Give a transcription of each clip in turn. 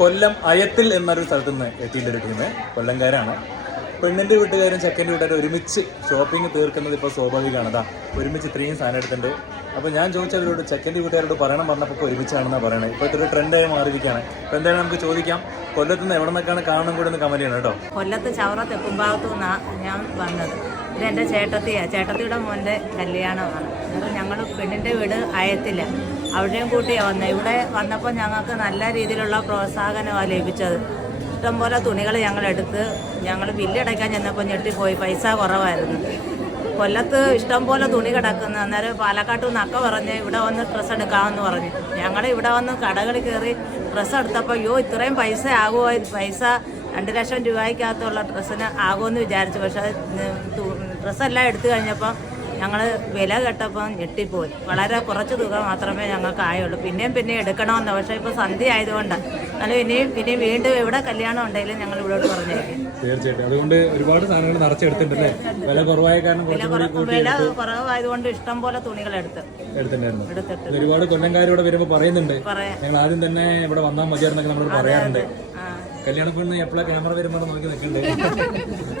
കൊല്ലം അയത്തിൽ എന്നൊരു സ്ഥലത്ത് നിന്ന് എത്തിയിട്ടൊരു ടീം കൊല്ലംകാരാണ്. പെണ്ണിൻ്റെ വീട്ടുകാരും ചെക്കൻ്റെ വീട്ടുകാരും ഒരുമിച്ച് ഷോപ്പിംഗ് തീർക്കുന്നത് ഇപ്പോൾ സ്വാഭാവികമാണ്. അതാ ഒരുമിച്ച് ഇത്രയും സാധനം എടുത്തിട്ടുണ്ട്. അപ്പോൾ ഞാൻ ചോദിച്ചവരോട് ചെക്കൻ്റെ വീട്ടുകാരോട് പറഞ്ഞപ്പോൾ ഒരുമിച്ചാണെന്നാണ് പറയണത്. ഇപ്പോൾ ഇതൊരു ട്രെൻഡായി മാറിയിരിക്കുകയാണ്. അപ്പോൾ എന്തായാലും നമുക്ക് ചോദിക്കാം, കൊല്ലത്ത് നിന്ന് എവിടെ നിന്നൊക്കെയാണ് കാണും കൂടെ ഒന്ന് കമൻറ്റ് ചെയ്യണം കേട്ടോ. കൊല്ലത്ത് ചവറ തെക്കുംഭാഗത്തു നിന്നാണ് ഞാൻ വന്നത്. ഇത് എൻ്റെ ചേട്ടത്തിയുടെ മോൻ്റെ കല്യാണമാണ്. ഞങ്ങൾ പെണ്ണിൻ്റെ വീട് അയത്തില്ല, അവിടെയും കൂട്ടിയാണ് വന്നത്. ഇവിടെ വന്നപ്പോൾ ഞങ്ങൾക്ക് നല്ല രീതിയിലുള്ള പ്രോത്സാഹനമാണ് ലഭിച്ചത്. ഇഷ്ടംപോലെ തുണികൾ ഞങ്ങളെടുത്ത് ഞങ്ങൾ ബില്ലടയ്ക്കാൻ ചെന്നപ്പോൾ ഞെട്ടിപ്പോയി, പൈസ കുറവായിരുന്നു. കൊല്ലത്ത് ഇഷ്ടംപോലെ തുണി കിടക്കുന്നു. അന്നേരം പാലക്കാട്ട് നിന്നൊക്കെ പറഞ്ഞ് ഇവിടെ വന്ന് ഡ്രസ്സ് എടുക്കാമെന്ന് പറഞ്ഞു. ഞങ്ങൾ ഇവിടെ വന്ന് കടകളിൽ കയറി ഡ്രസ്സ് എടുത്തപ്പോൾ ഇത്രയും പൈസ ആകുമോ, പൈസ 2 ലക്ഷം രൂപയ്ക്കകത്തുള്ള ഡ്രസ്സിന് ആകുമെന്ന് വിചാരിച്ചു. പക്ഷേ ഡ്രസ്സെല്ലാം എടുത്തു കഴിഞ്ഞപ്പം ഞങ്ങൾ വില കേട്ടപ്പം ഞെട്ടിപ്പോയി. വളരെ കുറച്ച് തുക മാത്രമേ ഞങ്ങൾക്ക് ആയുള്ളൂ. പിന്നെയും എടുക്കണമെന്ന്. പക്ഷേ ഇപ്പോൾ സന്ധ്യ ആയതുകൊണ്ട് എന്നാലും പിന്നെയും വീണ്ടും എവിടെ കല്യാണം ഉണ്ടെങ്കിലും ഞങ്ങൾ ഇവിടോട്ട് പറഞ്ഞേക്കും. തീർച്ചയായിട്ടും. അതുകൊണ്ട് ഒരുപാട് സാധനങ്ങൾ നിറച്ചെടുത്തിട്ടുണ്ടല്ലേ? വില കുറവായ കാരണം വില കുറവായതുകൊണ്ട് ഇഷ്ടം പോലെ തുണികൾ എടുത്തിട്ടുണ്ട്. ഒരുപാട് കൊല്ലംകാരോട് വരുമ്പോൾ പറയുന്നുണ്ട്, ഞങ്ങൾ ആദ്യം തന്നെ ഇവിടെ വന്നാൽ മതിയായിരുന്നൊക്കെ നമ്മളോട് പറയാറുണ്ട്. കല്യാണ പെണ്ണ് എപ്പോഴാണ് ക്യാമറ വരുമ്പോൾ നോക്കി നിൽക്കുന്നുണ്ട്.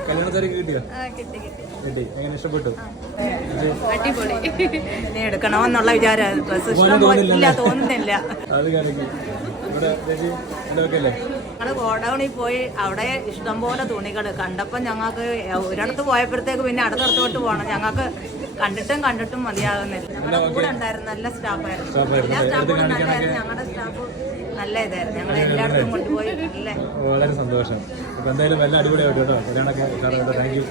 കല്യാണ സാരി കിട്ടിയോ? കിട്ടി. എങ്ങനെ ഇഷ്ടപ്പെട്ടു? അടിപൊളി. ഇനി എടുക്കണമെന്നുള്ള വിചാരം തോന്നുന്നില്ല. അത് കാണിക്കും. ഞങ്ങൾ ഗോഡൌണിൽ പോയി അവിടെ ഇഷ്ടംപോലെ തുണികൾ കണ്ടപ്പോൾ ഞങ്ങൾക്ക് ഒരിടത്ത് പോയപ്പോഴത്തേക്ക് പിന്നെ അടുത്തടുത്തോട്ട് പോകണം. ഞങ്ങൾക്ക് കണ്ടിട്ടും മതിയാകുന്നില്ല. ഞങ്ങളുടെ കൂടെ ഉണ്ടായിരുന്നു നല്ല സ്റ്റാഫായിരുന്നു. എല്ലാ സ്റ്റാഫും നല്ലതായിരുന്നു. ഞങ്ങളുടെ സ്റ്റാഫ് നല്ല ഇതായിരുന്നു. ഞങ്ങൾ എല്ലായിടത്തും കൊണ്ടുപോയി. വളരെ സന്തോഷം. എന്തായാലും നല്ല അടിപൊളിയായിട്ട് കേട്ടോ. Thank you.